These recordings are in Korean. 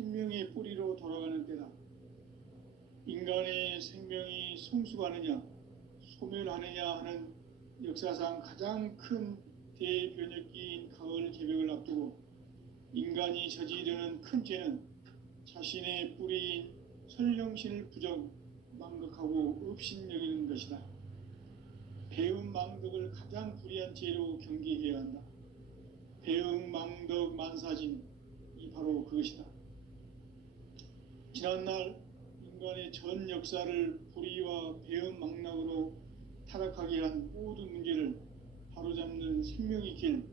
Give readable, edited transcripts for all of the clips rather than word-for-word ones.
생명의 뿌리로 돌아가는 때다. 인간의 생명이 성숙하느냐 소멸하느냐 하는 역사상 가장 큰 대변혁기인 가을 개벽을 앞두고 인간이 저지르는 큰 죄는 자신의 뿌리인 선령신을 망각하고 업신여기는 것이다. 배은망덕을 가장 불의한 죄로 경계해야 한다. 배은망덕 만사진이 바로 그것이다. 지난날 인간의 전 역사를 불의와 배은망락으로 타락하게 한 모든 문제를 바로잡는 생명의 길,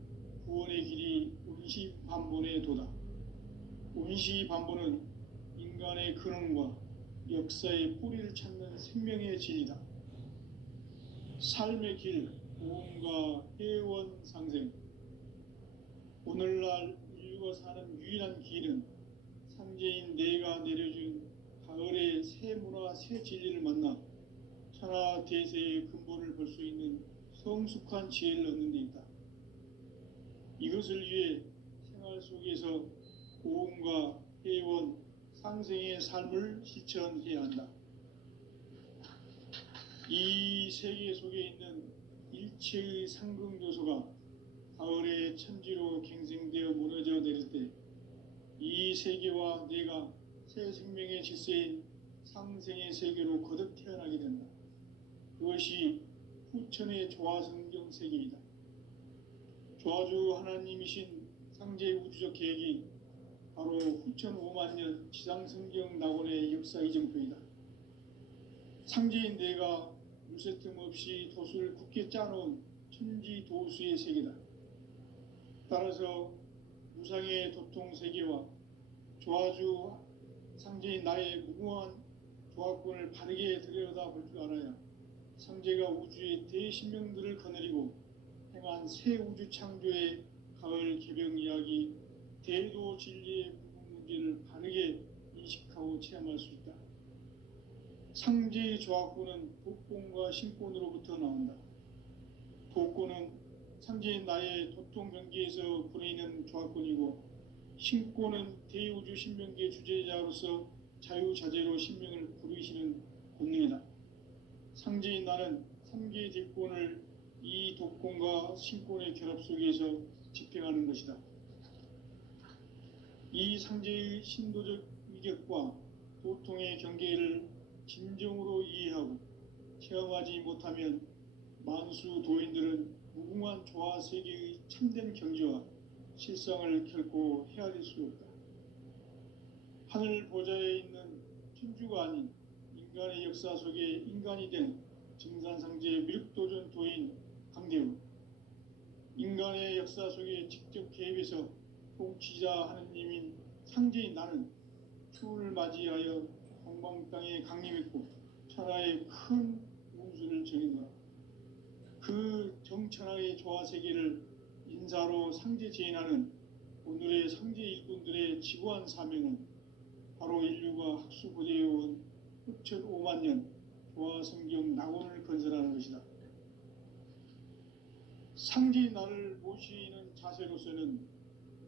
구원의 길이 운시반본의 도다. 운시반본은 인간의 근원과 역사의 뿌리를 찾는 생명의 진리다. 삶의 길, 구원과 회원 상생. 오늘날 인류가 사는 유일한 길은 상제인 내가 내려준 가을의 새 문화, 새 진리를 만나 천하 대세의 근본을 볼 수 있는 성숙한 지혜를 얻는 데 있다. 이것을 위해 생활 속에서 고음과 회원, 상생의 삶을 실천해야 한다. 이 세계 속에 있는 일체의 상승요소가 가을의 천지로 갱생되어 무너져 내릴 때 이 세계와 내가 새 생명의 질서인 상생의 세계로 거듭 태어나게 된다. 그것이 후천의 조화성경 세계이다. 조화주 하나님이신 상제의 우주적 계획이 바로 후천 5만년 지상성경 낙원의 역사 이정표이다. 상제인 내가 물새틈 없이 돛을 굳게 짜놓은 천지도수의 세계다. 따라서 무상의 도통 세계와 조화주 상제인 나의 무궁한 조화권을 바르게 들여다볼 줄 알아야 상제가 우주의 대신명들을 거느리고 행한 새 우주 창조의 가을 개벽 이야기 대도 진리의 무궁 문제를 바르게 인식하고 체험할 수 있다. 상제의 조화권은 도권과 신권으로부터 나온다. 도권은 상제인 나의 도통 경계에서 보내는 조화권이고 신권은 대우주 신명계 주제자로서 자유자재로 신명을 부르시는 권능이다. 상제인 나는 3개의 대권을 이 도권과 신권의 결합 속에서 집행하는 것이다. 이 상제의 신도적 위격과 도통의 경계를 진정으로 이해하고 체험하지 못하면 만수 도인들은 무궁한 조화 세계의 참된 경지와 실상을 결코 헤아릴 수 없다. 하늘 보좌에 있는 천주가 아닌 인간의 역사 속에 인간이 된 증산상제의 미륵도전 도인 강대우, 인간의 역사 속에 직접 개입해서 통치자 하느님인 상제인 나는 추운을 맞이하여 동방 땅에 강림했고 천하의 큰 운수를 정했노라. 그 정천하의 조화세계를 인사로 상제 제인하는 오늘의 상제 일꾼들의 지구한 사명은 바로 인류가 학수고대해온 후천 5만 년 조화성경 낙원을 건설하는 것이다. 상제인 나를 모시는 자세로서는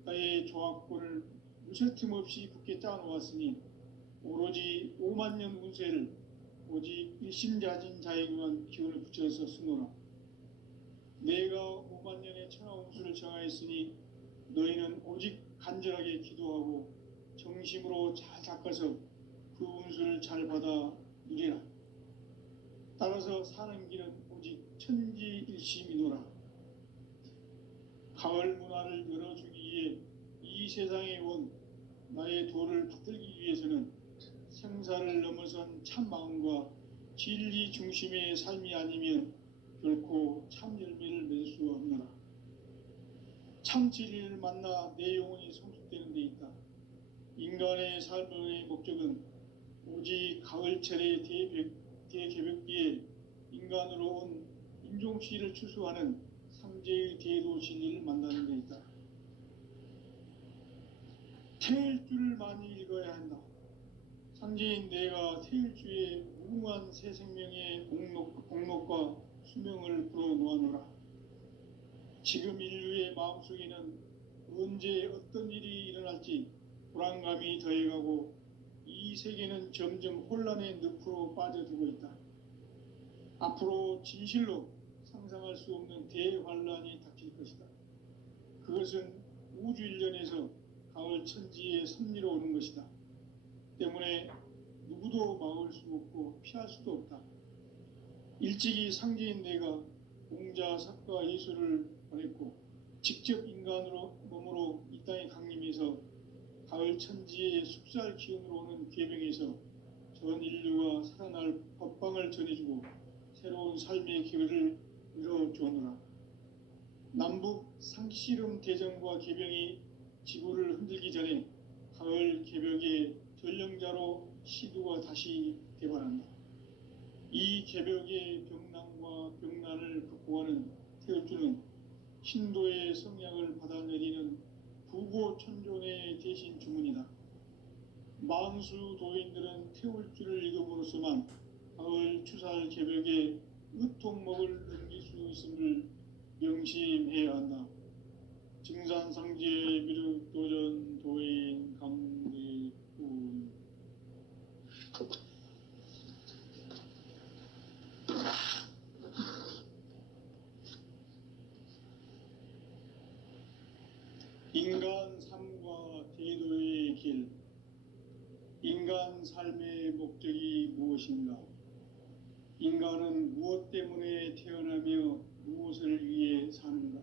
나의 조화권을 무쇠틈 없이 굳게 짜놓았으니 오로지 5만 년 운세를 오직 일심자진 자에게만 기운을 붙여서 쓰노라. 내가 5만 년의 천하 운수를 정하였으니 너희는 오직 간절하게 기도하고 정심으로 잘 닦아서 그 운수를 잘 받아 누리라. 따라서 사는 길은 오직 천지일심이노라. 가을 문화를 열어주기 위해 이 세상에 온 나의 도를 붙들기 위해서는 생사를 넘어선 참마음과 진리 중심의 삶이 아니면 결코 참 열매를 맺을 수 없노라. 참 진리를 만나 내 영혼이 성숙되는 데 있다. 인간의 삶의 목적은 오직 가을철의 대개벽기에 인간으로 온 인종시를 추수하는 상제의 대도 진리를 만나는 데 있다. 태일주를 많이 읽어야 한다. 상제인 내가 태일주의 무궁한 새 생명의 공록과 수명을 불어놓아노라. 지금 인류의 마음속에는 언제 어떤 일이 일어날지 불안감이 더해가고 이 세계는 점점 혼란의 늪으로 빠져들고 있다. 앞으로 진실로 상상할 수 없는 대환란이 닥칠 것이다. 그것은 우주 일련에서 가을 천지의 섭리로 오는 것이다. 때문에 누구도 막을 수 없고 피할 수도 없다. 일찍이 상제인 내가 공자, 석가, 예수를 보냈고 직접 인간으로 몸으로 이 땅에 강림해서 가을 천지의 숲살 기운으로 오는 계명에서 전 인류가 살아날 법방을 전해주고 새로운 삶의 기회를 이뤄주오노라. 남북 상씨름 대전과 계병이 지구를 흔들기 전에 가을 개벽의 전령자로 시두가 다시 대발한다. 이 개벽의 병난과 병난을 극복하는 태울주는 신도의 성량을 받아내리는 부고 천존의 대신 주문이다. 만수 도인들은 태울주를 읽음으로써만 가을 추살 개벽의 의통목을 넘길 수 있음을 명심해야 한다. 증산상제 미륵도전 도인 강대훈. 인간 삶과 대도의 길. 인간 삶의 목적이 무엇인가? 인간은 무엇 때문에 태어나며 무엇을 위해 사는가?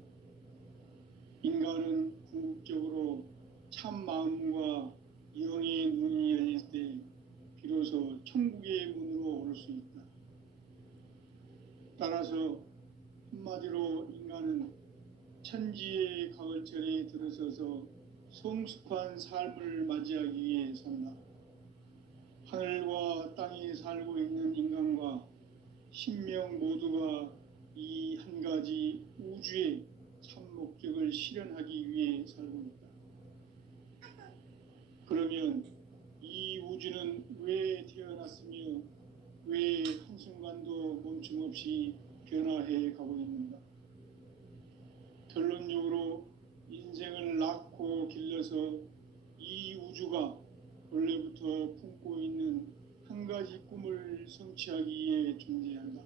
인간은 궁극적으로 참 마음과 영의 눈이 열릴 때 비로소 천국의 문으로 오를 수 있다. 따라서 한마디로 인간은 천지의 가을철에 들어서서 성숙한 삶을 맞이하기 위해 산다. 하늘과 땅에 살고 있는 인간과 신명 모두가 이 한 가지 우주의 참 목적을 실현하기 위해 살고 있다. 그러면 이 우주는 왜 태어났으며 왜 한순간도 멈춤없이 변화해 가고 있는가? 결론적으로 인생을 낳고 길러서 이 우주가 원래부터 품고 있는 한 가지 꿈을 성취하기 위해 존재한다.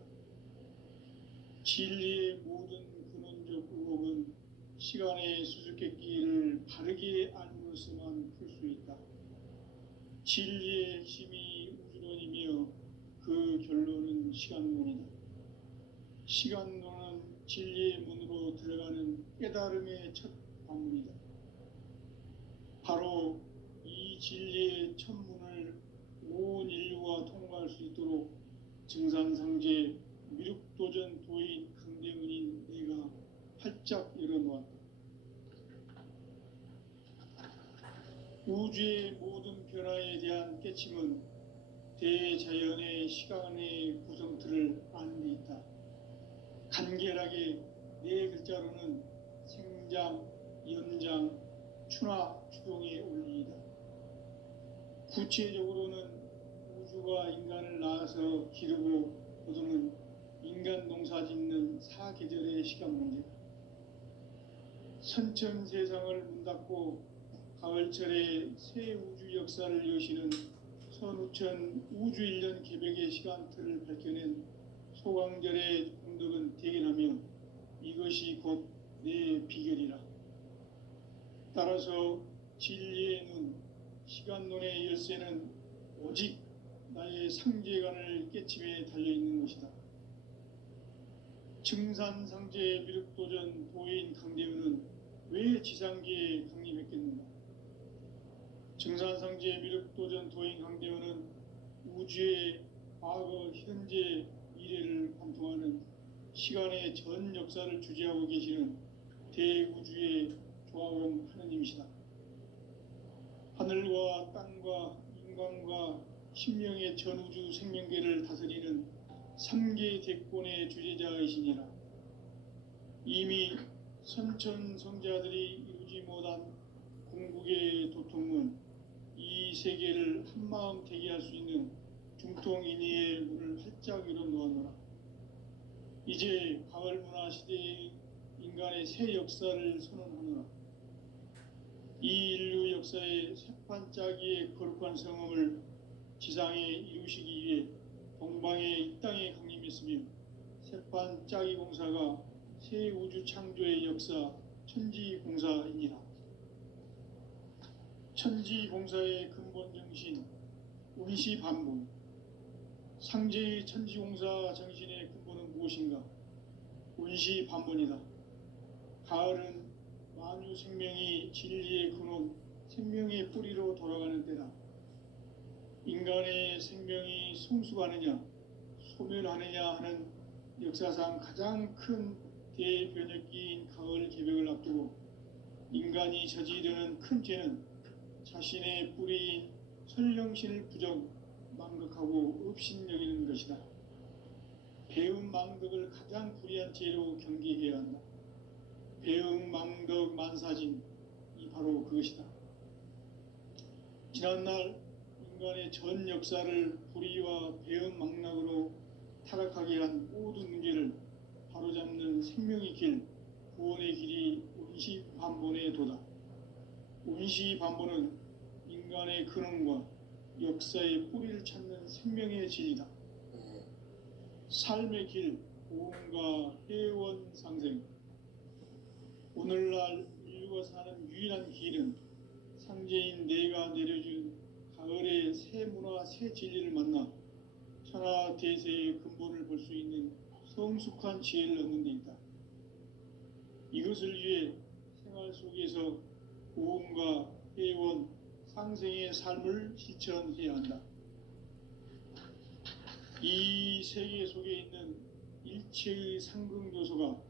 진리의 모든 근원적 의혹은 시간의 수수께끼를 바르게 알므로서만 풀 수 있다. 진리의 핵심이 우주론이며 그 결론은 시간론이다. 시간론은 진리의 문으로 들어가는 깨달음의 첫 방문이다. 바로 이 진리의 첫 문을 온 인류가 통과할 수 있도록 증산상제 미륵도전 도인 강대문인 내가 활짝 열어놓았다. 우주의 모든 변화에 대한 깨침은 대자연의 시간의 구성틀을 아는 데 있다. 간결하게 네 글자로는 생장, 연장, 추나 추동의 원리이다. 구체적으로는 우주가 인간을 낳아서 기르고 거두는 인간 농사 짓는 사계절의 시간 문제다. 선천 세상을 문 닫고 가을철에 새 우주 역사를 여시는 선우천 우주 1년 개벽의 시간틀을 밝혀낸 소강절의 공덕은 대견하며 이것이 곧 내 비결이라. 따라서 진리의 눈, 시간론의 열쇠는 오직 나의 상제관을 깨침에 달려있는 것이다. 증산상제 미륵도전 도인 강대훈은 왜 지상계에 강림했겠는가? 증산상제 미륵도전 도인 강대훈은 우주의 과거, 현재, 미래를 관통하는 시간의 전 역사를 주재하고 계시는 대우주의 조화원 하느님이시다. 하늘과 땅과 인간과 신명의 전우주 생명계를 다스리는 3계 대권의 주재자이시니라. 이미 선천성자들이 이루지 못한 궁극의 도통은 이 세계를 한마음 되게 할 수 있는 중통인의의 문을 활짝 열어놓았노라. 이제 가을 문화 시대의 인간의 새 역사를 선언하노라. 이 인류 역사의 새판짜기의 거룩한 성음을 지상에 이루시기 위해 동방의 이 땅에 강림했으며 새판짜기 공사가 새 우주 창조의 역사 천지공사입니다. 천지공사의 근본 정신 운시반본. 상제의 천지공사 정신의 근본은 무엇인가? 운시반본이다. 가을은 만유 생명이 진리의 근원, 생명의 뿌리로 돌아가는 때다. 인간의 생명이 성숙하느냐, 소멸하느냐 하는 역사상 가장 큰 대변혁기인 가을 개벽을 앞두고 인간이 저지르는 큰 죄는 자신의 뿌리인 설령신을 부정, 망극하고 업신여기는 것이다. 배음 망덕을 가장 불의한 죄로 경계해야 한다. 배음 망덕 만사진이 바로 그것이다. 지난날 인간의 전 역사를 불의와 배음 망락으로 타락하게 한 모든 문제를 바로잡는 생명의 길, 구원의 길이 운시반본의 도다. 운시반본은 인간의 근원과 역사의 뿌리를 찾는 생명의 진리다. 삶의 길, 고음과 회원 상생. 오늘날 인류가 사는 유일한 길은 상제인 내가 내려준 가을의 새 문화, 새 진리를 만나 천하 대세의 근본을 볼 수 있는 성숙한 지혜를 얻는 데 있다. 이것을 위해 생활 속에서 고음과 회원, 상생의 삶을 실천해야 한다. 이 세계 속에 있는 일체의 상승요소가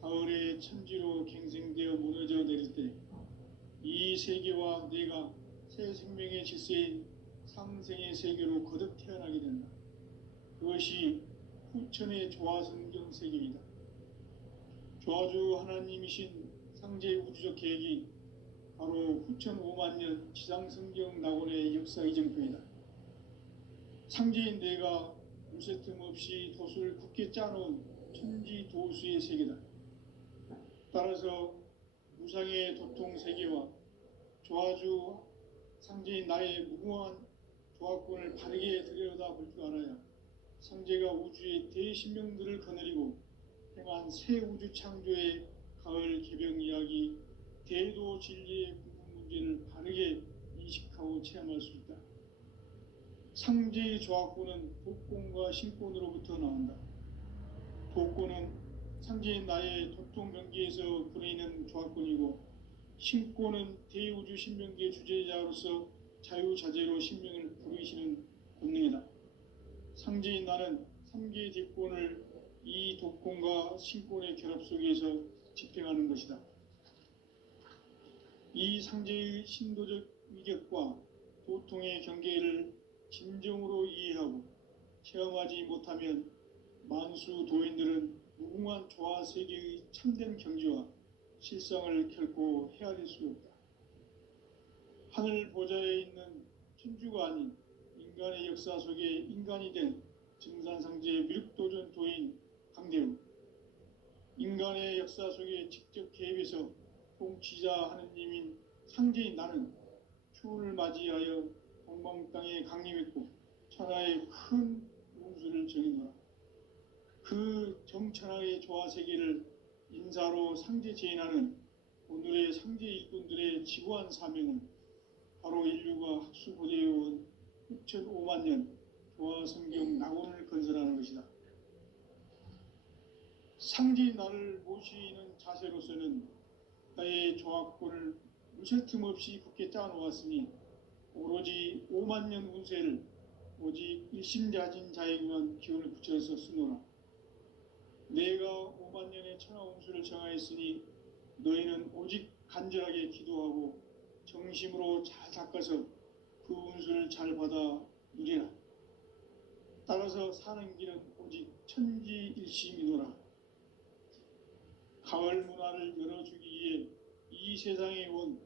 가을의 천지로 갱생되어 무너져 내릴 때 이 세계와 내가 새 생명의 질서인 상생의 세계로 거듭 태어나게 된다. 그것이 후천의 조화성경 세계이다. 조화주 하나님이신 상제의 우주적 계획이 바로 후천 5만 년 지상성경 낙원의 역사 이정표이다. 상제인 내가 물새틈 없이 도수를 굳게 짜놓은 천지 도수의 세계다. 따라서 무상의 도통 세계와 조화주 상제인 나의 무궁한 조화권을 바르게 들여다볼 줄 알아야 상제가 우주의 대신명들을 거느리고 행한 새 우주 창조의 가을 개병 이야기, 대도 진리의 구분 문제를 바르게 인식하고 체험할 수 있다. 상제의 조화권은 독권과 신권으로부터 나온다. 독권은 상제인 나의 도통 경계에서 부리는 조화권이고, 신권은 대우주 신명계 주제자로서 자유자재로 신명을 부르시는 본능이다. 상제인 나는 3개의 뒷권을 이 독권과 신권의 결합 속에서 집행하는 것이다. 이 상제의 신도적 위격과 도통의 경계를 진정으로 이해하고 체험하지 못하면 만수 도인들은 무궁한 조화 세계의 참된 경지와 실상을 결코 헤아릴 수 없다. 하늘 보좌에 있는 천주가 아닌 인간의 역사 속에 인간이 된 증산상제의 미륵도전 도인 강대우, 인간의 역사 속에 직접 개입해서 통치자 하느님인 상제인 나는 추운을 맞이하여 동방 땅에 강림했고 천하의 큰 운수를 정해놓아 그 정천하의 조화 세계를 인사로 상제 제인하는 오늘의 상제 일꾼들의 지구한 사명은 바로 인류가 학수고대해온 6,5만 년 조화 성경 낙원을 건설하는 것이다. 상제인 나를 모시는 자세로서는 나의 조화권을 무쇠틈 없이 굳게 짜놓았으니 오로지 5만 년 운세를 오직 일심자진 자에게만 기운을 붙여서 쓰노라. 내가 5만 년의 천하 운수를 정하였으니 너희는 오직 간절하게 기도하고 정심으로 잘 닦아서 그 운수를 잘 받아 누리라. 따라서 사는 길은 오직 천지일심이노라. 가을 문화를 열어주기 위해 이 세상에 온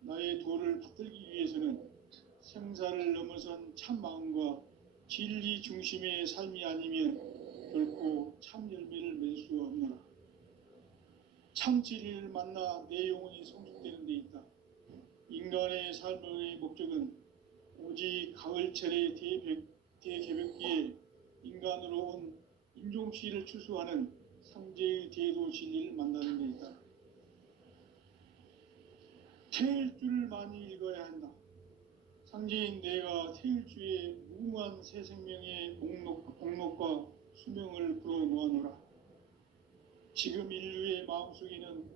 나의 도를 받들기 위해서는 생사를 넘어선 참 마음과 진리 중심의 삶이 아니면 결코 참 열매를 맺을 수 없노라. 참 진리를 만나 내 영혼이 성숙되는 데 있다. 인간의 삶의 목적은 오직 가을철의 대개벽기에 인간으로 온 인종씨를 추수하는 상제의 대도 진리를 만나는 데 있다. 태일주를 많이 읽어야 한다. 상제인 내가 태일주의 무궁한 새 생명의 목록과 수명을 불어놓아노라. 지금 인류의 마음속에는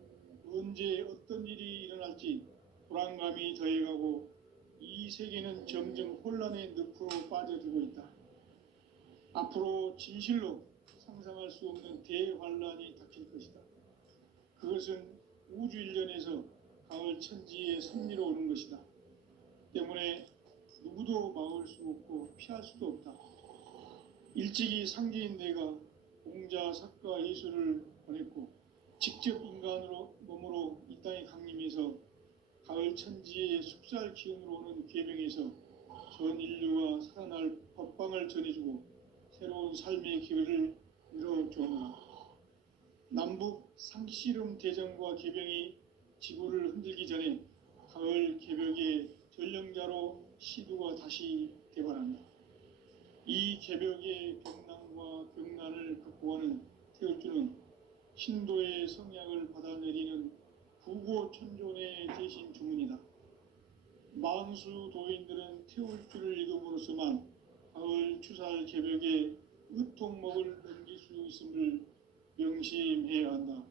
언제 어떤 일이 일어날지 불안감이 더해가고 이 세계는 점점 혼란의 늪으로 빠져들고 있다. 앞으로 진실로 상상할 수 없는 대환란이 닥칠 것이다. 그것은 우주 일련에서 가을 천지의 섭리로 오는 것이다. 때문에 누구도 막을 수 없고 피할 수도 없다. 일찍이 상제인 내가 공자, 석가, 예수를 보냈고 직접 인간으로 몸으로 이 땅에 강림해서 가을 천지의 숲살 기운으로 오는 계명에서 전 인류가 살아날 법방을 전해주고 새로운 삶의 기회를 열어주었노라. 남북 상씨름 대전과 계병이 지구를 흔들기 전에 가을 개벽의 전령자로 시두가 다시 개발한다. 이 개벽의 병난과 병난을 극복하는 태울주는 신도의 성약을 받아내리는 부고천존의 대신 주문이다. 만수 도인들은 태울주를 읽음으로써만 가을 추살 개벽에 으통목을 넘길 수 있음을 명심해야 한다.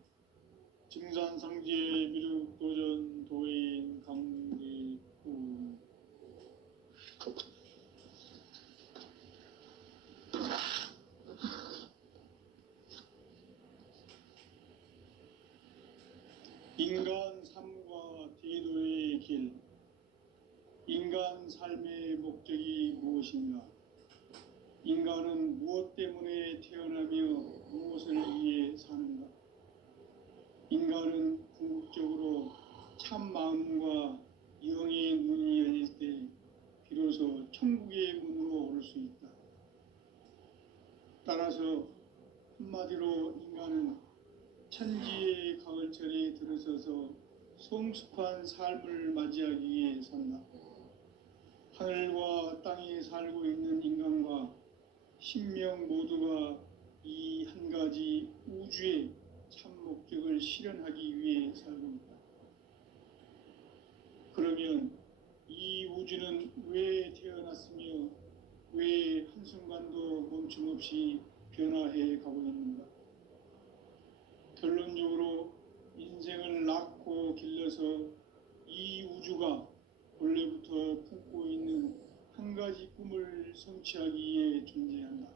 증산상제 미륵도전 도인 강대구. 인간 삶과 대도의 길. 인간 삶의 목적이 무엇인가? 인간은 무엇 때문에 태어나며 무엇을 위해 사는가? 인간은 궁극적으로 참 마음과 영의 문이 열릴 때 비로소 천국의 문으로 오를 수 있다. 따라서 한마디로 인간은 천지의 가을철에 들어서서 성숙한 삶을 맞이하기 위해 산다. 하늘과 땅에 살고 있는 인간과 신명 모두가 이 한 가지 우주의 참 목적을 실현하기 위해 살고 있다. 그러면 이 우주는 왜 태어났으며 왜 한순간도 멈춤없이 변화해 가고 있는가? 결론적으로 인생을 낳고 길러서 이 우주가 원래부터 품고 있는 한 가지 꿈을 성취하기 위해 존재한다.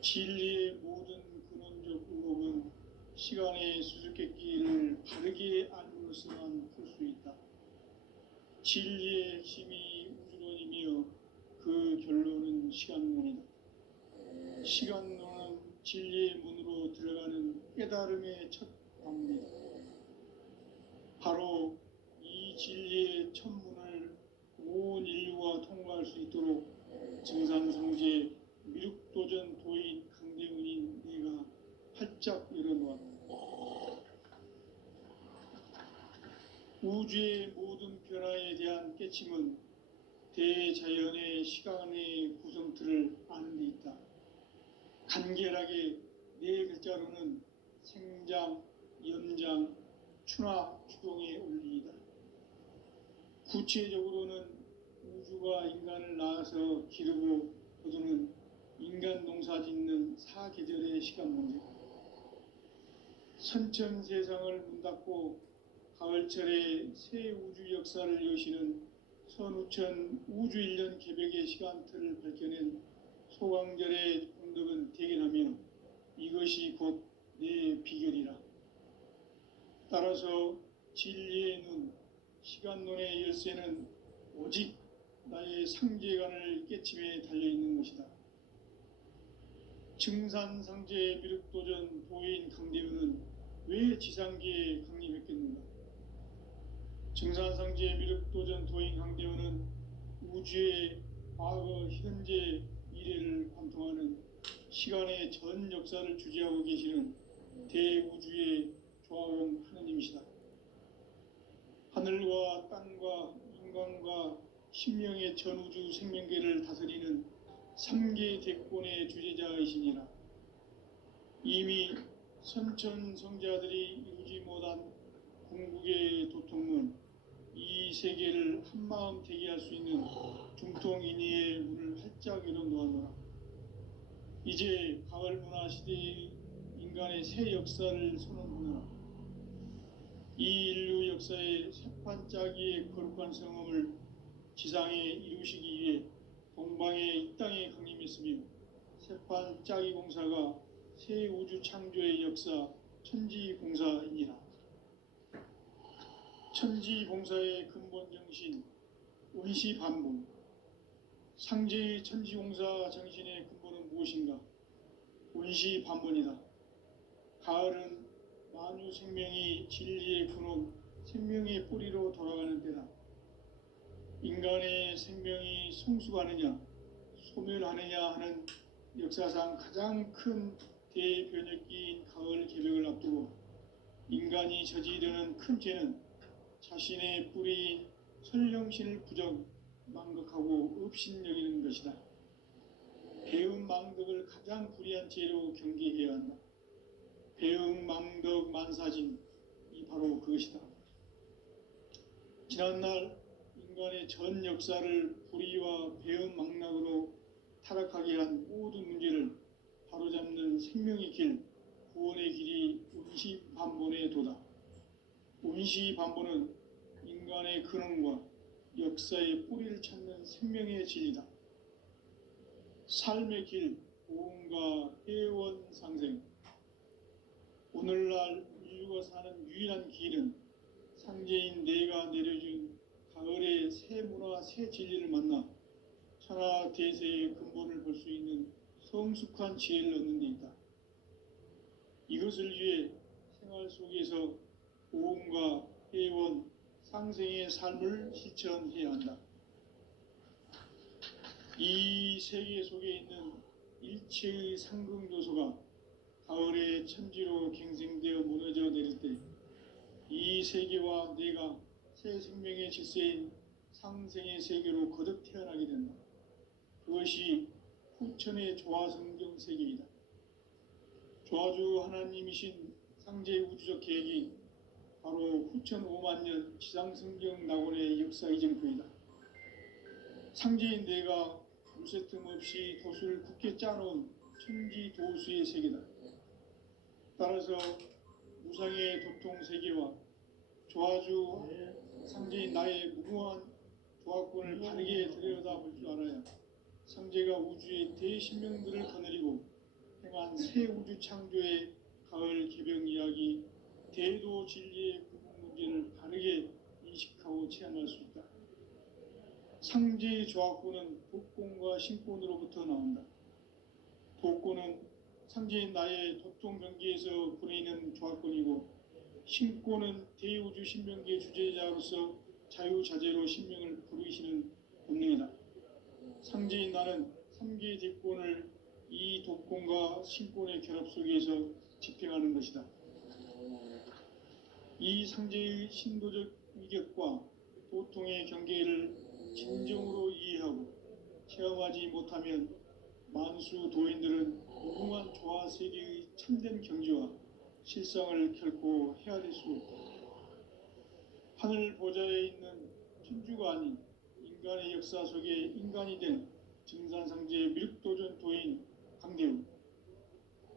진리의 모든 근원적 의혹은 시간의 수수께끼를 바르게 알므로서만 풀 수 있다. 진리의 핵심이 우주론이며 그 결론은 시간론이다. 시간론은 진리의 문으로 들어가는 깨달음의 첫 방문이다. 바로 이 진리의 첫 문을 온 인류가 통과할 수 있도록 증산상제 미륵도전 도인 강대훈인 내가 활짝 열어놓았다. 우주의 모든 변화에 대한 깨침은 대자연의 시간의 구성틀을 아는 데 있다. 간결하게 네 글자로는 생장, 연장, 추나 추동의 원리이다. 구체적으로는 우주가 인간을 낳아서 기르고 거두는 인간 농사 짓는 사계절의 시간 문제. 선천 세상을 문 닫고 가을철에 새 우주 역사를 여시는 선우천 우주일년 개벽의 시간틀을 밝혀낸 소강절의 공덕은 대견하며 이것이 곧 내 비결이라. 따라서 진리의 눈, 시간론의 열쇠는 오직 나의 상제관을 깨침에 달려있는 것이다. 증산상제 미륵도전 도인 강대훈은 왜 지상계에 강림했겠는가? 증산상제 미륵도전 도인 강대훈은 우주의 과거, 현재, 미래를 관통하는 시간의 전 역사를 주재하고 계시는 대우주의 조화원 하느님이시다. 하늘과 땅과 인간과 신명의 전우주 생명계를 다스리는 삼계 대권의 주제자이시니라. 이미 선천성자들이 이루지 못한 궁극의 도통은 이 세계를 한마음 되게 할 수 있는 중통인의의 문을 활짝 열어놓았노라. 이제 가을 문화 시대의 인간의 새 역사를 선언하노라. 이 인류 역사의 새판짜기의 거룩한 성험을 지상에 이루시기 위해 동방의 이 땅에 강림했으며 새판짜기 공사가 새 우주 창조의 역사 천지공사이니라. 천지공사의 근본 정신 원시반복. 상제의 천지공사 정신의 근본은 무엇인가? 원시반복이다. 가을은 만유 생명이 진리의 근원, 생명의 뿌리로 돌아가는 때다. 인간의 생명이 성숙하느냐, 소멸하느냐 하는 역사상 가장 큰 대변혁기인 가을 개벽을 앞두고 인간이 저지르는 큰 죄는 자신의 뿌리인 설령신을 부정, 망극하고 업신여기는 것이다. 배음 망덕을 가장 불의한 죄로 경계해야 한다. 배음 망덕 만사진, 이 바로 그것이다. 지난날 인간의 전 역사를 불의와 배음 망락으로 타락하게 한 모든 문제를 바로잡는 생명의 길, 구원의 길이 원시반본의 도다. 원시반본은 인간의 근원과 역사의 뿌리를 찾는 생명의 진리다. 삶의 길, 보험과 회원 상생. 오늘날 인류가 사는 유일한 길은 상제인 내가 내려준 가을의 새 문화, 새 진리를 만나 천하 대세의 근본을 볼 수 있는 성숙한 지혜를 얻는 데 있다. 이것을 위해 생활 속에서 보험과 회원, 상생의 삶을 실천해야 한다. 이 세계 속에 있는 일체의 상승요소가 가을의 천지로 갱생되어 무너져 내릴 때 이 세계와 내가 새 생명의 질서인 상생의 세계로 거듭 태어나게 된다. 그것이 후천의 조화성경 세계이다. 조화주 하나님이신 상제 우주적 계획이 바로 후천 5만 년 지상성경 낙원의 역사 이정표이다. 상제인 내가 무쇠 틈 없이 도수를 굳게 짜놓은 천지 도수의 세계다. 따라서 무상의 도통 세계와 조화주 상제인 나의 무궁한 조화권을 바르게 들여다볼 줄 알아야 상제가 우주의 대신명들을 거느리고 행한 새 우주 창조의 가을 개벽 이야기, 대도 진리의 구분 문제를 바르게 인식하고 체험할 수 있다. 상제의 조화권은 독권과 신권으로부터 나온다. 독권은 상제인 나의 도통 경계에서 부리는 조화권이고, 신권은 대우주 신명계 주제자로서 자유자재로 신명을 부르시는 본능이다. 상제인 나는 3개 대권을 이 독권과 신권의 결합 속에서 집행하는 것이다. 이 상제의 신도적 위격과 도통의 경계를 진정으로 이해하고 체험하지 못하면 만수 도인들은 무궁한 조화 세계의 참된 경지와 실상을 결코 헤아릴 수 없다. 하늘 보좌에 있는 천주가 아닌 인간의 역사 속에 인간이 된 증산상제의 밀도전 도인 강대우,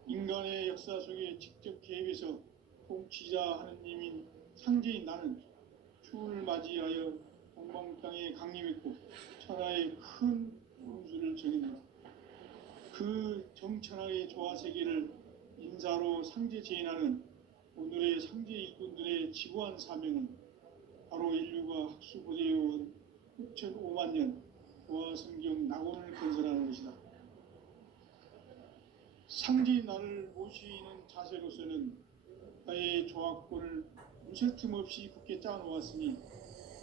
인간의 역사 속에 직접 개입해서 통치자 하느님인 상제인 나는 추운을 맞이하여 동방 땅에 강림했고 천하의 큰 운수를 정했노라. 그 정천하의 조화 세계를 인사로 상제 제인하는 오늘의 상제 일꾼들의 지구한 사명은 바로 인류가 학수고대해온 6,5만 년 조화 성경 낙원을 건설하는 것이다. 상제인 나를 모시는 자세로서는 나의 조화권을 무쇠 틈 없이 굳게 짜놓았으니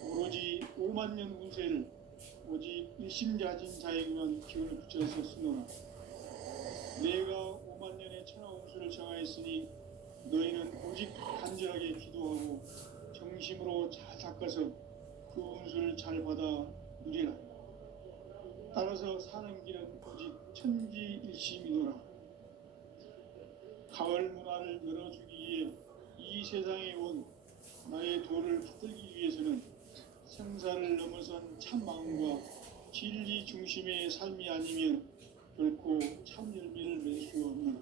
오로지 5만 년 운세를 오직 일심자진 자에게만 기운을 붙여서 쓰노라. 내가 5만 년의 천하 운수를 정하였으니 너희는 오직 간절하게 기도하고 정심으로 잘 닦아서 그 운수를 잘 받아 누리라. 따라서 사는 길은 오직 천지일심이노라. 가을 문화를 열어주기 위해 이 세상에 온 나의 도를 붙들기 위해서는 생사를 넘어선 참 마음과 진리 중심의 삶이 아니면 결코 참 열매를 맺을 수 없노라.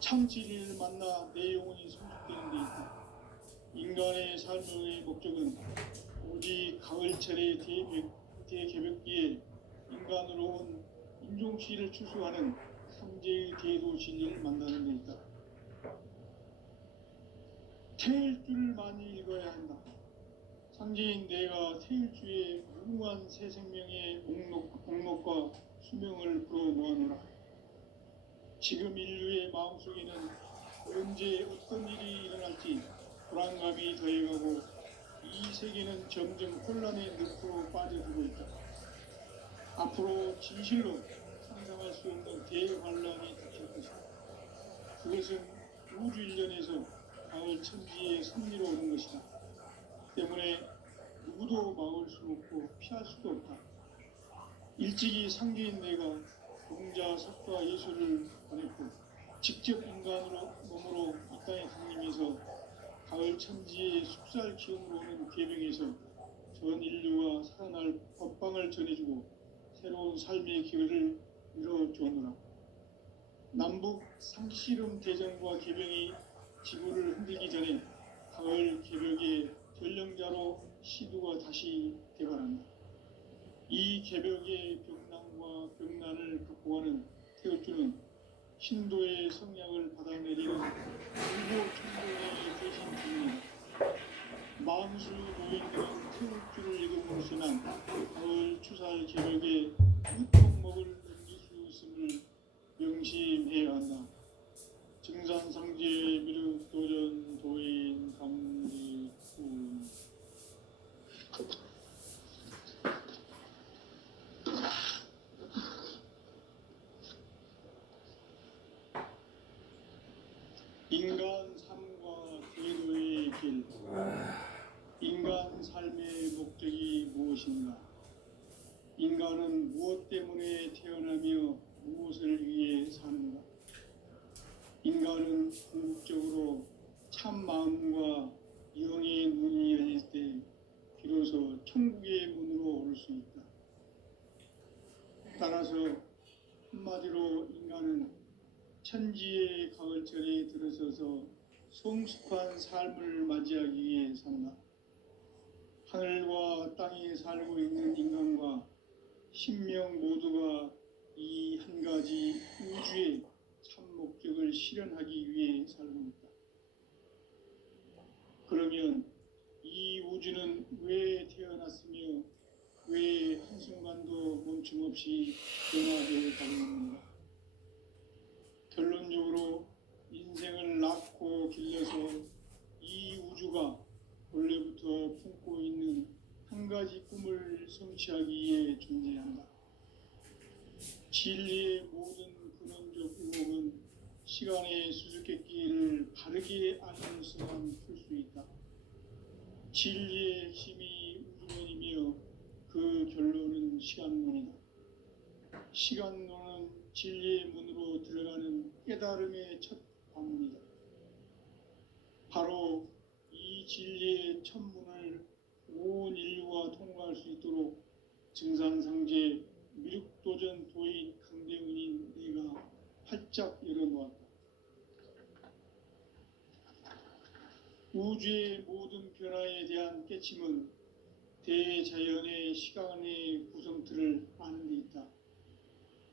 참 진리를 만나 내 영혼이 성숙되는 데 있다. 인간의 삶의 목적은 오직 가을철의 대개벽기에 인간으로 온 인종시를 추수하는 상제의 대도 진리를 만나는 데 있다. 태일주를 많이 읽어야 한다. 상제인 내가 태일주의 무궁한 새 생명의 목록과 수명을 불어 모아노라. 지금 인류의 마음속에는 언제 어떤 일이 일어날지 불안감이 더해가고 이 세계는 점점 혼란의 늪으로 빠져들고 있다. 앞으로 진실로 상상할 수 없는 대환란이 닥칠 것이다. 그것은 우주 일련에서 가을 천지의 섭리로 오는 것이다. 때문에 누구도 막을 수 없고 피할 수도 없다. 일찍이 상제인 내가 공자, 석가, 예수를 보냈고 직접 인간으로 몸으로 이 땅에 강림해서 가을 천지의 숲살 기운으로 오는 계명에서 전 인류가 살아날 법방을 전해주고 새로운 삶의 기회를 열어주었노라. 남북 상씨름 대전과 계명이 지구를 흔들기 전에 가을 개벽의 전령자로 시두가 다시 대발한다. 이 개벽의 벽난과 벽난을 극복하는 태극주는 신도의 성약을 받아내리는 일곱 천도의 대신 중입니다. 만수 노인들은 태극주를 읽음으로써만 가을 추살 개벽의 끝목목을 넘길 수 있음을 명심해야 한다. 증산상제 미륵도전 도인 감리군. 인간 삶과 제도의 길. 인간 삶의 목적이 무엇인가? 인간은 무엇 때문에 태어나며 무엇을 위해 사는가? 인간은 궁극적으로 참 마음과 영의 눈이 열릴 때 비로소 천국의 문으로 오를 수 있다. 따라서 한마디로 인간은 천지의 가을철에 들어서서 성숙한 삶을 맞이하기 위해 산다. 하늘과 땅에 살고 있는 인간과 신명 모두가 이 한 가지 우주의 참 목적을 실현하기 위해 살고 있다. 그러면 이 우주는 왜 태어났으며 왜 한순간도 멈춤없이 변화되어 가고 있는가? 결론적으로 인생을 낳고 길러서 이 우주가 원래부터 품고 있는 한 가지 꿈을 성취하기 위해 존재한다. 진리의 모든 근원적 의목은 시간의 수수께끼를 바르게 알면서만 풀 수 있다. 진리의 핵심이 우주론이며 그 결론은 시간론이다. 시간론은 진리의 문으로 들어가는 깨달음의 첫 방문이다. 바로 이 진리의 첫 문을 온 인류가 통과할 수 있도록 증산상제 미륵도전 도인 강대훈인 내가 활짝 열어놓았다. 우주의 모든 변화에 대한 깨침은 대자연의 시간의 구성틀을 아는 데 있다.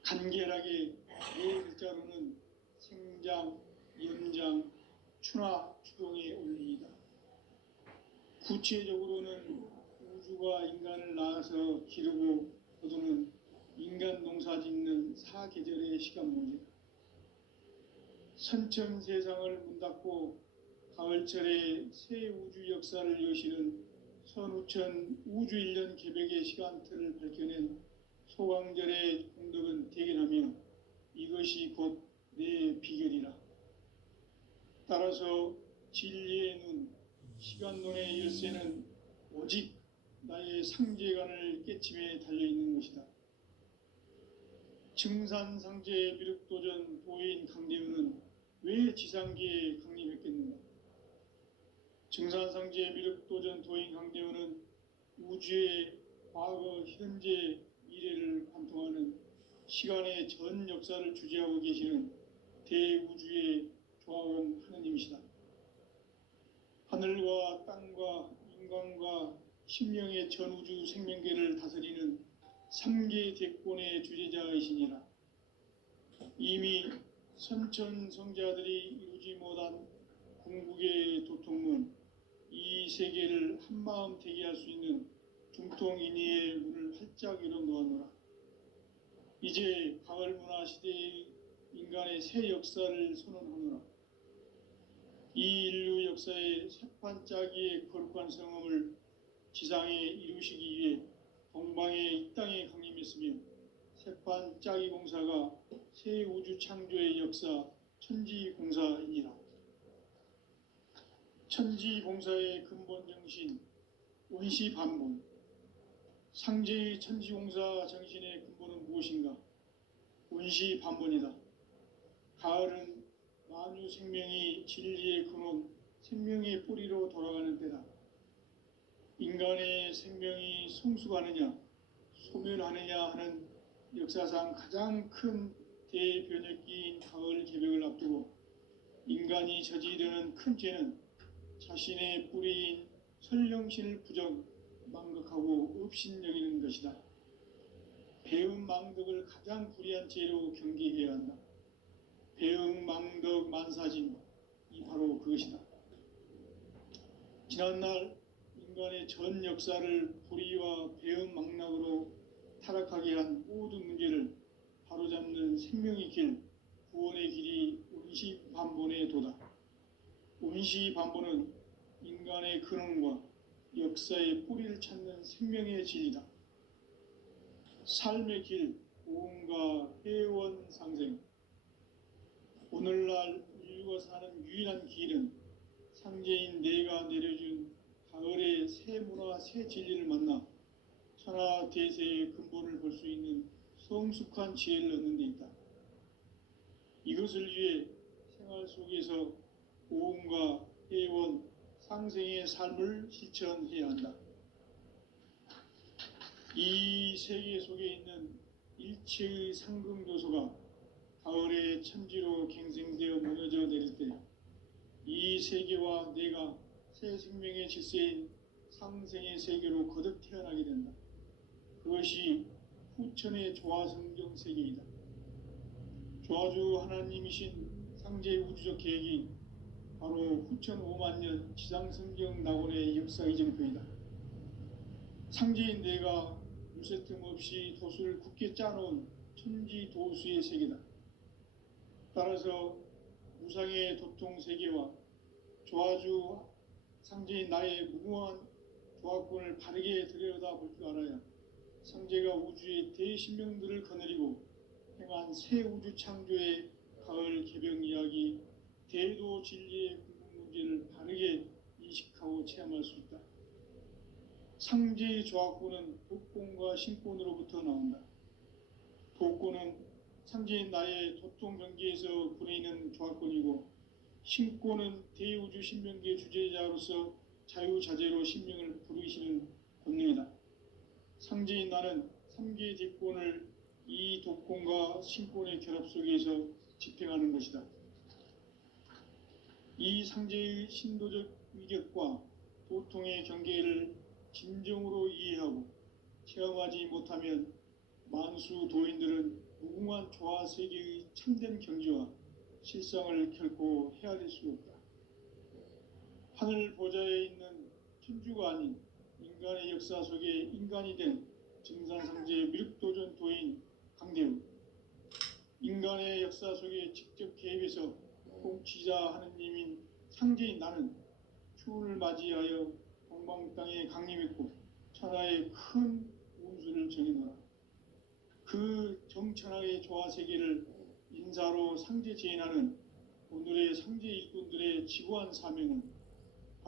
간결하게 네 글자로는 생장, 연장, 추나 추동의 원리이다. 구체적으로는 우주가 인간을 낳아서 기르고 거두는 인간 농사 짓는 사계절의 시간 문제다. 선천 세상을 문 닫고 가을철에 새 우주 역사를 여시는 선우천 우주일년 개벽의 시간틀을 밝혀낸 소강절의 공덕은 대견하며 이것이 곧 내 비결이라. 따라서 진리의 눈, 시간론의 열쇠는 오직 나의 상제관을 깨침에 달려있는 것이다. 증산상제 미륵도전 도인 강대우는 왜 지상계에 강림했겠는가? 증산상제 미륵도전 도인 강대우는 우주의 과거, 현재, 미래를 관통하는 시간의 전 역사를 주재하고 계시는 대우주의 조화원 하느님이시다. 하늘과 땅과 인간과 심령의 전우주 생명계를 다스리는 3계 대권의 주재자이시니라. 이미 선천성자들이 이루지 못한 궁극의 도통문, 이 세계를 한마음 되게 할 수 있는 중통인의의 문을 활짝 열어 놓았노라. 이제 가을 문화 시대의 인간의 새 역사를 선언하노라. 이 인류 역사의 새판짜기의 거룩한 성음을 지상에 이루시기 위해 동방의 이 땅에 강림했으며 새판짜기 공사가 새 우주 창조의 역사 천지공사이니라. 천지공사의 근본 정신 원시반본, 상제의 천지공사 정신의 근본은 무엇인가? 원시반본이다. 가을은 만유 생명이 진리의 근원, 생명의 뿌리로 돌아가는 때다. 인간의 생명이 성숙하느냐, 소멸하느냐 하는 역사상 가장 큰 대변혁기인 가을 개벽을 앞두고 인간이 저지르는 큰 죄는 자신의 뿌리인 설령신을 부정, 망각하고 업신여기는 것이다. 배음 망덕을 가장 불의한 죄로 경계해야 한다. 배음 망덕 만사진, 이 바로 그것이다. 지난날 인간의 전 역사를 불의와 배음 망락으로 타락하게 한 모든 문제를 바로잡는 생명의 길, 구원의 길이 원시반본의 도다. 원시반본은 인간의 근원과 역사의 뿌리를 찾는 생명의 진리다. 삶의 길, 고음과 회원 상생. 오늘날 인류가 사는 유일한 길은 상제인 내가 내려준 가을의 새 문화, 새 진리를 만나 천하 대세의 근본을 볼 수 있는 성숙한 지혜를 얻는 데 있다. 이것을 위해 생활 속에서 고음과 회원, 상생의 삶을 실천해야 한다. 이 세계 속에 있는 일체의 상금 요소가 가을의 천지로 갱생되어 무너져 내릴 때 이 세계와 내가 새 생명의 질서인 상생의 세계로 거듭 태어나게 된다. 그것이 후천의 조화성경 세계이다. 조화주 하나님이신 상제 우주적 계획이 바로 후천 5만 년 지상성경 낙원의 역사 이정표이다. 상제인 내가 무쇠 틈 없이 도수를 굳게 짜놓은 천지 도수의 세계다. 따라서 무상의 도통 세계와 조화주 상제인 나의 무궁한 조화권을 바르게 들여다볼 줄 알아야 상제가 우주의 대신명들을 거느리고 행한 새 우주 창조의 가을 개벽 이야기, 대도 진리의 궁극 문제를 바르게 인식하고 체험할 수 있다. 상제의 조화권은 독권과 신권으로부터 나온다. 독권은 상제인 나의 도통 경계에서 부리는 조화권이고, 신권은 대우주 신명계 주제자로서 자유자재로 신명을 부르시는 권능이다. 상제인 나는 3계 뒷권을 이 독권과 신권의 결합 속에서 집행하는 것이다. 이 상제의 신도적 위격과 도통의 경계를 진정으로 이해하고 체험하지 못하면 만수 도인들은 무궁한 조화 세계의 참된 경지와 실상을 결코 헤아릴 수 없다. 하늘 보좌에 있는 천주가 아닌 인간의 역사 속에 인간이 된 증산상제 미륵도전 도인 강대우, 인간의 역사 속에 직접 개입해서 통치자 하느님인 상제인 나는 추운을 맞이하여 동방 땅에 강림했고 천하의 큰 운수를 정해놓아 그 정천하의 조화 세계를 인사로 상제 제인하는 오늘의 상제 일꾼들의 지구한 사명은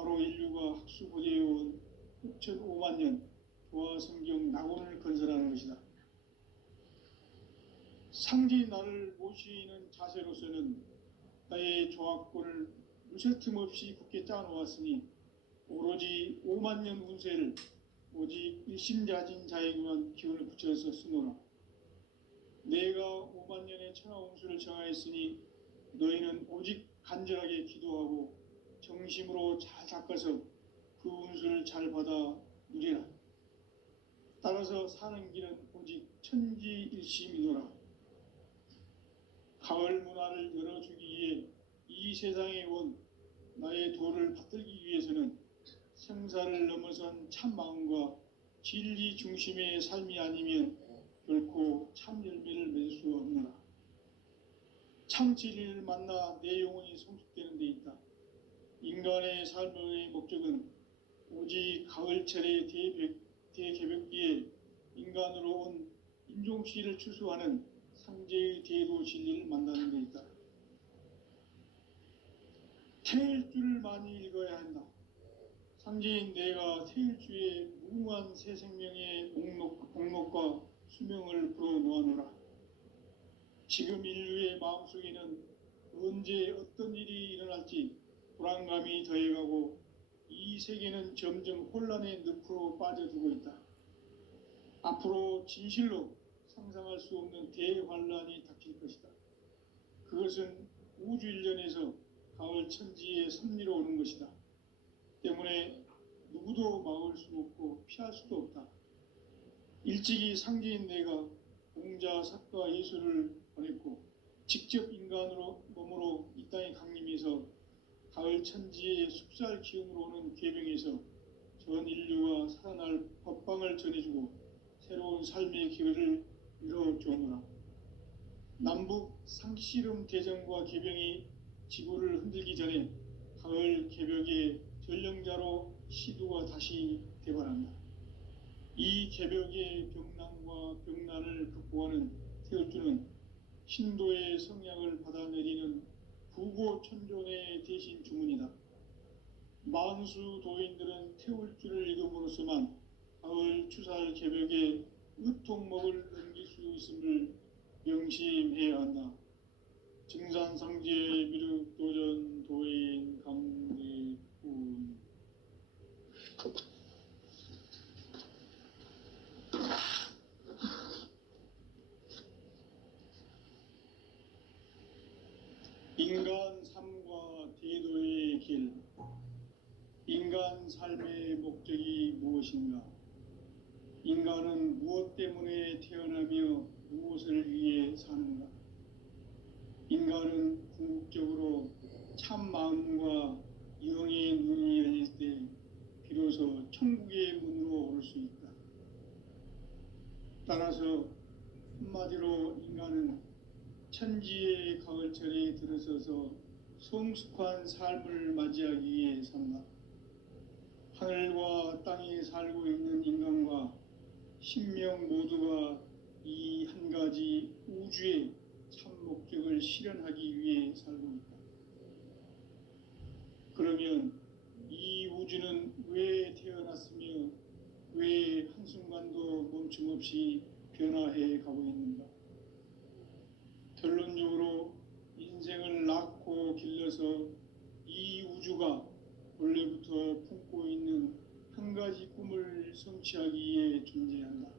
바로 인류가 학수고대해온 6,500만 년 도화성경 낙원을 건설하는 것이다. 상지 나를 모시는 자세로서는 나의 조합권을 무쇠틈 없이 굳게 짜놓았으니 오로지 5만 년 운세를 오직 일심자진 자에게만 기운을 붙여서 쓰노라. 내가 5만 년의 천하 운수를 정하였으니 너희는 오직 간절하게 기도하고 정심으로 잘 닦아서 그 운수를 잘 받아 누리라. 따라서 사는 길은 오직 천지일심이노라. 가을 문화를 열어주기 위해 이 세상에 온 나의 도를 받들기 위해서는 생사를 넘어선 참 마음과 진리 중심의 삶이 아니면 결코 참 열매를 맺을 수 없노라. 참 진리를 만나 내 영혼이 성숙되는 데 있다. 인간의 삶의 목적은 오직 가을철의 대개벽기에 인간으로 온 인종씨를 추수하는 상제의 대도 진리를 만나는 데 있다. 태일주를 많이 읽어야 한다. 상제인 내가 태일주의 무궁한 새 생명의 목록과 수명을 불어놓아노라. 지금 인류의 마음속에는 언제 어떤 일이 일어날지 불안감이 더해가고 이 세계는 점점 혼란의 늪으로 빠져들고 있다. 앞으로 진실로 상상할 수 없는 대환란이 닥칠 것이다. 그것은 우주 일련에서 가을 천지의 섭리로 오는 것이다. 때문에 누구도 막을 수 없고 피할 수도 없다. 일찍이 상제인 내가 공자, 사과, 예수를 보냈고 직접 인간으로 몸으로 이 땅에 강림해서 가을 천지의 숙살 기운으로 오는 계병에서 전 인류가 살아날 법방을 전해주고 새로운 삶의 기회를 이뤄주오노라. 남북 상씨름 대전과 계병이 지구를 흔들기 전에 가을 개벽의 전령자로 시두가 다시 대발한다. 이 개벽의 병난과 병난을 극복하는 태울주는 신도의 성향을 받아내리는 부고천존의 대신 주문이다. 만수 도인들은 태울주를 읽음으로써만 가을 추살 개벽의 의통목을 넘길 수 있음을 명심해야 한다. 증산상지의 미륵도전 도인 강대군. 인간 삶과 대도의 길. 인간 삶의 목적이 무엇인가? 인간은 무엇 때문에 태어나며 무엇을 위해 사는가? 인간은 궁극적으로 참 마음과 영의 눈이 열릴 때 비로소 천국의 문으로 오를 수 있다. 따라서 한마디로 인간은 천지의 가을철에 들어서서 성숙한 삶을 맞이하기 위해 산다. 하늘과 땅에 살고 있는 인간과 신명 모두가 이 한 가지 우주의 참 목적을 실현하기 위해 살고 있다. 그러면 이 우주는 왜 태어났으며 왜 한순간도 멈춤없이 변화해 가고 있는가? 결론적으로 인생을 낳고 길러서 이 우주가 원래부터 품고 있는 한 가지 꿈을 성취하기 위해 존재한다.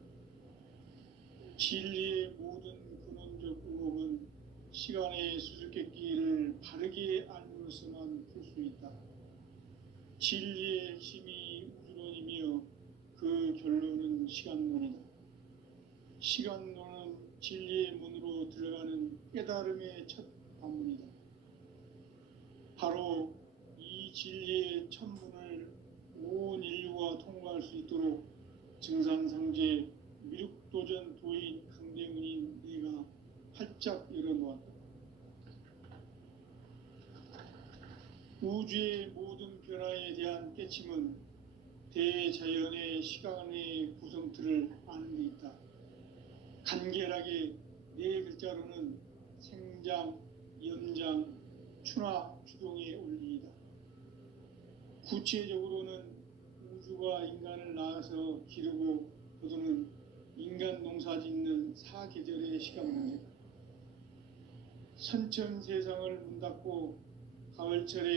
진리의 모든 근원적 의혹은 시간의 수수께끼를 바르게 알므로서만 풀 수 있다. 진리의 핵심이 우주론이며 그 결론은 시간론이다. 시간론은 진리의 문으로 들어가는 깨달음의 첫 방문이다. 바로 이 진리의 첫 문을 온 인류가 통과할 수 있도록 증산상제 미륵도전 도인 강대문인 내가 활짝 열어놓았다. 우주의 모든 변화에 대한 깨침은 대자연의 시간의 구성틀을 아는 데 있다. 간결하게 네 글자로는 생장, 염장, 추나, 추동의 원리이다. 구체적으로는 우주가 인간을 낳아서 기르고 거두는 인간 농사 짓는 사계절의 시간 문제, 선천 세상을 문 닫고 가을철에